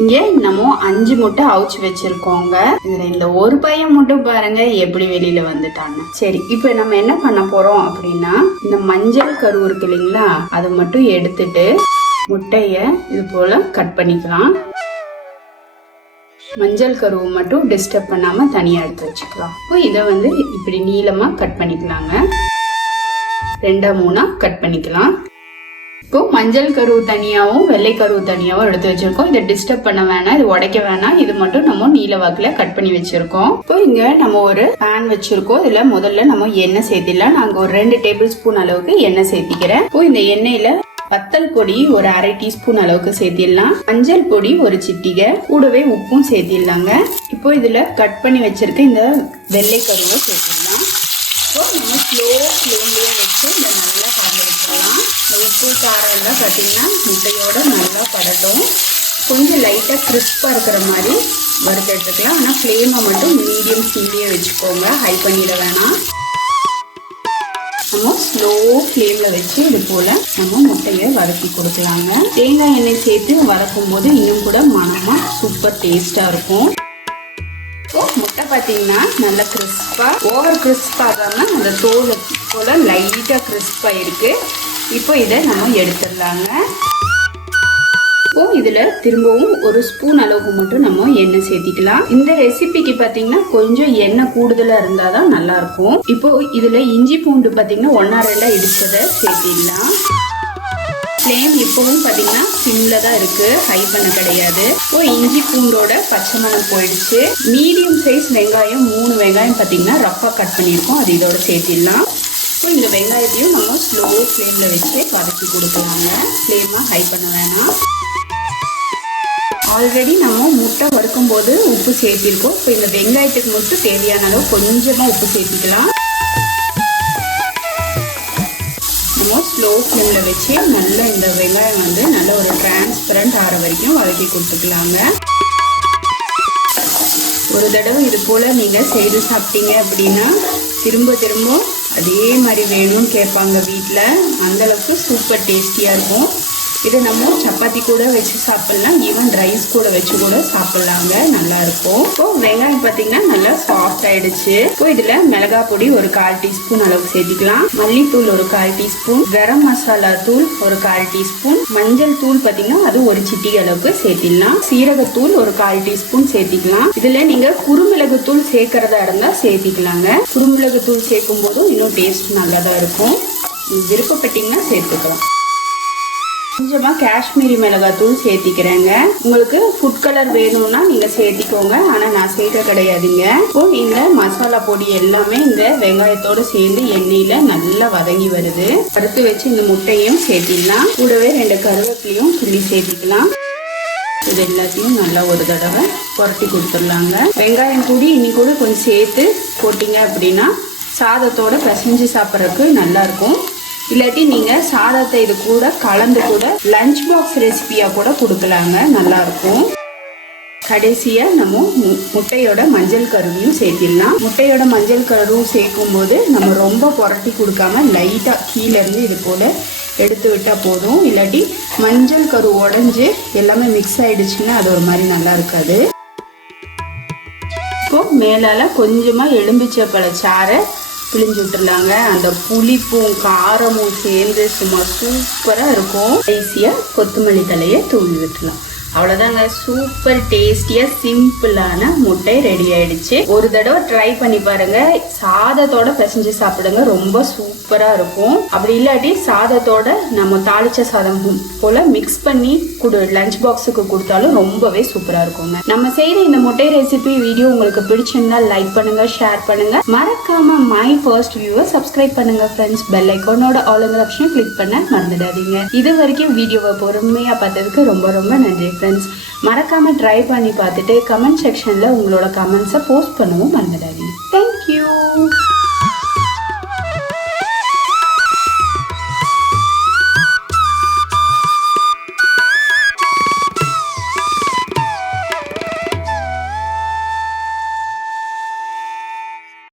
இங்க நம்ம 5 முட்டை அவிச்சு வச்சிருக்கோங்க. இதுல இந்த ஒரு பையன் மட்டும் பாருங்க எப்படி வெளியில வந்துட்டாங்க. சரி, இப்ப நம்ம என்ன பண்ண போறோம் அப்படின்னா, இந்த மஞ்சள் கரு இருக்கு இல்லைங்களா, அதை மட்டும் எடுத்துட்டு முட்டைய இது போல கட் பண்ணிக்கலாம். மஞ்சள் கருவை மட்டும் டிஸ்டர்ப் பண்ணாம தனியா எடுத்து வச்சுக்கலாம். இப்போ இதை இப்படி நீளமா கட் பண்ணிக்கலாங்க. 2-3 கட் பண்ணிக்கலாம். இப்போ மஞ்சள் கருவு தனியாவும் வெள்ளை கருவு தனியாவும் எடுத்து வச்சிருக்கோம். இதை டிஸ்டர்ப் பண்ண வேணாம், இது உடைக்க வேணாம். இது மட்டும் நம்ம நீல வாக்குல கட் பண்ணி வச்சிருக்கோம். இப்போ இங்க நம்ம ஒரு பேன் வச்சிருக்கோம். இதுல முதல்ல நம்ம எண்ணெய் சேர்த்திடலாம். நாங்க ஒரு 2 டேபிள் ஸ்பூன் அளவுக்கு எண்ணெய் சேர்த்திக்கிறேன். இப்போ இந்த எண்ணெயில வத்தல் பொடி ஒரு 1/2 டீஸ்பூன் அளவுக்கு சேர்த்திடலாம். மஞ்சள் பொடி ஒரு சிட்டிகை, கூடவே உப்பும் சேர்த்திடலாங்க. இப்போ இதுல கட் பண்ணி வச்சிருக்க இந்த வெள்ளை கருவை சேர்த்திடலாம். இப்போ நம்ம ஸ்லோ ஃப்ளேம்லயே வச்சு இதை நல்லா கலந்து வச்சிடலாம். உப்பு காரம் எல்லாம் பார்த்தீங்கன்னா முட்டையோட நல்லா படட்டும். கொஞ்சம் லைட்டாக கிறிஸ்பாக இருக்கிற மாதிரி வறுத்து எடுத்துக்கலாம். ஆனால் ஃப்ளேமை மட்டும் மீடியம் ஃப்ளேம்லேயே வச்சுக்கோங்க, ஹை பண்ணிட வேணாம். நம்ம ஸ்லோ ஃப்ளேமில் வச்சு இது போல் நம்ம முட்டையை வதக்கி கொடுக்கலாங்க. தேங்காய் எண்ணெய் சேர்த்து வதக்கும் போது இன்னும் கூட மனமாக சூப்பர் டேஸ்ட்டாக இருக்கும். இப்போ முட்டை பார்த்தீங்கன்னா நல்லா கிறிஸ்பாக, ஓவர் கிறிஸ்பாகாமல் அந்த தோல் போல் லைட்டாக கிறிஸ்பாக இருக்குது. இப்போ இதை நம்ம எடுத்துடலாங்க. இப்போ இதுல திரும்பவும் ஒரு ஸ்பூன் அளவுக்கு மட்டும் நம்ம எண்ணெய் சேர்த்திக்கலாம். இந்த ரெசிபிக்கு பாத்தீங்கன்னா கொஞ்சம் எண்ணெய் கூடுதலா இருந்தாதான் நல்லா இருக்கும். இப்போ இதுல இஞ்சி பூண்டு பாத்தீங்கன்னா 1-2 இடிச்சதை சேர்த்திடலாம். ஃப்ளேம் இப்பவும் பாத்தீங்கன்னா சிம்ல தான் இருக்கு, ஹை பண்ண கிடையாது. இப்போ இஞ்சி பூண்டோட பச்சை மணம் போயிடுச்சு. மீடியம் சைஸ் வெங்காயம் 3 வெங்காயம் பாத்தீங்கன்னா ரஃபா கட் பண்ணியிருக்கோம், அது இதோட சேர்த்திடலாம். இப்போ இந்த வெங்காயத்தையும் நம்ம ஸ்லோ ஃப்ளேம்ல வச்சு வதக்கி கொடுக்கலாங்க. ஃப்ளேமா ஹை பண்ண வேணாம். ஆல்ரெடி நம்ம முட்டை வறுக்கும் போது உப்பு சேர்த்திருக்கோம். இப்போ இந்த வெங்காயத்துக்கு மட்டும் தேவையான அளவு கொஞ்சமாக உப்பு சேர்த்திக்கலாம். நம்ம ஸ்லோ ஃப்ளேமில் வச்சு நல்லா இந்த வெங்காயம் நல்ல ஒரு டிரான்ஸ்பரண்ட் ஆகிற வரைக்கும் வதக்கி கொடுத்துக்கலாங்க. ஒரு தடவை இது போல் நீங்கள் செய்து சாப்பிட்டீங்க அப்படின்னா திரும்ப திரும்ப அதே மாதிரி வேணும்னு கேட்பாங்க வீட்டில். அந்தளவுக்கு சூப்பர் டேஸ்டியாக இருக்கும். இதை நம்ம சப்பாத்தி கூட வச்சு சாப்பிட்லாம், ஈவன் ரைஸ் கூட வச்சு கூட சாப்பிட்லாங்க, நல்லா இருக்கும். இப்போ வெங்காயம் பார்த்தீங்கன்னா நல்லா சாஃப்ட் ஆயிடுச்சு. இப்போ இதில் மிளகா பொடி ஒரு 1/4 டீஸ்பூன் அளவுக்கு சேர்த்திக்கலாம். மல்லித்தூள் ஒரு 1/4 டீஸ்பூன், கரம் மசாலா தூள் ஒரு 1/4 டீஸ்பூன், மஞ்சள் தூள் பார்த்தீங்கன்னா அது ஒரு சிட்டிகை அளவுக்கு சேர்த்திடலாம். சீரகத்தூள் ஒரு 1/4 டீஸ்பூன் சேர்த்திக்கலாம். இதில் நீங்கள் குறுமிளகு தூள் சேர்க்கறதா இருந்தால் சேர்த்திக்கலாங்க. குறுமிளகு தூள் சேர்க்கும் போதும் இன்னும் டேஸ்ட் நல்லா தான் இருக்கும். விருப்பப்பட்டீங்கன்னா சேர்த்துக்கலாம். கொஞ்சமாக காஷ்மீரி மிளகாத்தூள் சேர்த்திக்கிறேங்க. உங்களுக்கு ஃபுட் கலர் வேணும்னா நீங்கள் சேர்த்திக்கோங்க, ஆனால் நான் சேர்க்க கிடையாதுங்க. இப்போ இந்த மசாலா பொடி எல்லாமே இந்த வெங்காயத்தோடு சேர்ந்து எண்ணெயில் நல்லா வதங்கி வருது. வறுத்து வச்சு இந்த முட்டையும் சேர்த்திடலாம். கூடவே 2 கருவேப்பிலையும் கிள்ளி சேர்த்திக்கலாம். இது எல்லாத்தையும் நல்லா ஒரு தடவை புரட்டி கொடுத்துடலாங்க. வெங்காயம் கூடி இன்னி கூட கொஞ்சம் சேர்த்து போட்டிங்க அப்படின்னா சாதத்தோட பிசைஞ்சு சாப்பிட்றதுக்கு நல்லாயிருக்கும். இல்லாட்டி நீங்கள் சாதத்தை இது கூட கலந்து கூட லஞ்ச் பாக்ஸ் ரெசிபியாக கூட கொடுக்கலாங்க, நல்லாயிருக்கும். கடைசியாக நம்ம முட்டையோட மஞ்சள் கருவையும் சேர்த்திடலாம். முட்டையோட மஞ்சள் கரு சேர்க்கும் போது நம்ம ரொம்ப புரட்டி கொடுக்காம லைட்டாக கீழேருந்து இது போல் எடுத்து விட்டால் போதும். இல்லாட்டி மஞ்சள் கரு உடஞ்சி எல்லாமே மிக்ஸ் ஆகிடுச்சுன்னா அது ஒரு மாதிரி நல்லா இருக்காது. இப்போ மேலால் கொஞ்சமாக எலும்பிச்சை சாறை பிழிஞ்சு விட்டுருலாங்க. அந்த புளிப்பும் காரமும் சேர்ந்து சும்மா சூப்பராக இருக்கும். ஈஸியாக கொத்தமல்லி தலையை தூவி விட்டுலாம். அவ்வளோதாங்க, சூப்பர் டேஸ்டியாக சிம்பிளான முட்டை ரெடி ஆயிடுச்சு. ஒரு தடவை ட்ரை பண்ணி பாருங்க. சாதத்தோட பிசைஞ்சு சாப்பிடுங்க, ரொம்ப சூப்பராக இருக்கும். அப்படி இல்லாட்டி சாதத்தோட நம்ம தாளிச்ச சாதம் போல மிக்ஸ் பண்ணி லஞ்ச் பாக்ஸுக்கு கொடுத்தாலும் ரொம்பவே சூப்பராக இருக்குங்க. நம்ம செய்த இந்த முட்டை ரெசிபி வீடியோ உங்களுக்கு பிடிச்சிருந்தா லைக் பண்ணுங்க, ஷேர் பண்ணுங்க. மறக்காம மை ஃபர்ஸ்ட் வியூவை சப்ஸ்கிரைப் பண்ணுங்க ஃப்ரெண்ட்ஸ். பெல் ஐக்கானோட ஆல் ஆப்ஷனை கிளிக் பண்ண மறந்துடாதீங்க. இது வரைக்கும் வீடியோவை பொறுமையாக பார்த்ததுக்கு ரொம்ப ரொம்ப நன்றி ஃப்ரெண்ட்ஸ். மறக்காம ட்ரை பண்ணி பார்த்துட்டு கமெண்ட் செக்ஷன்ல உங்களோட கமெண்ட்ஸை போஸ்ட் பண்ணவும் மறந்துடாதீங்க. தேங்க்யூ.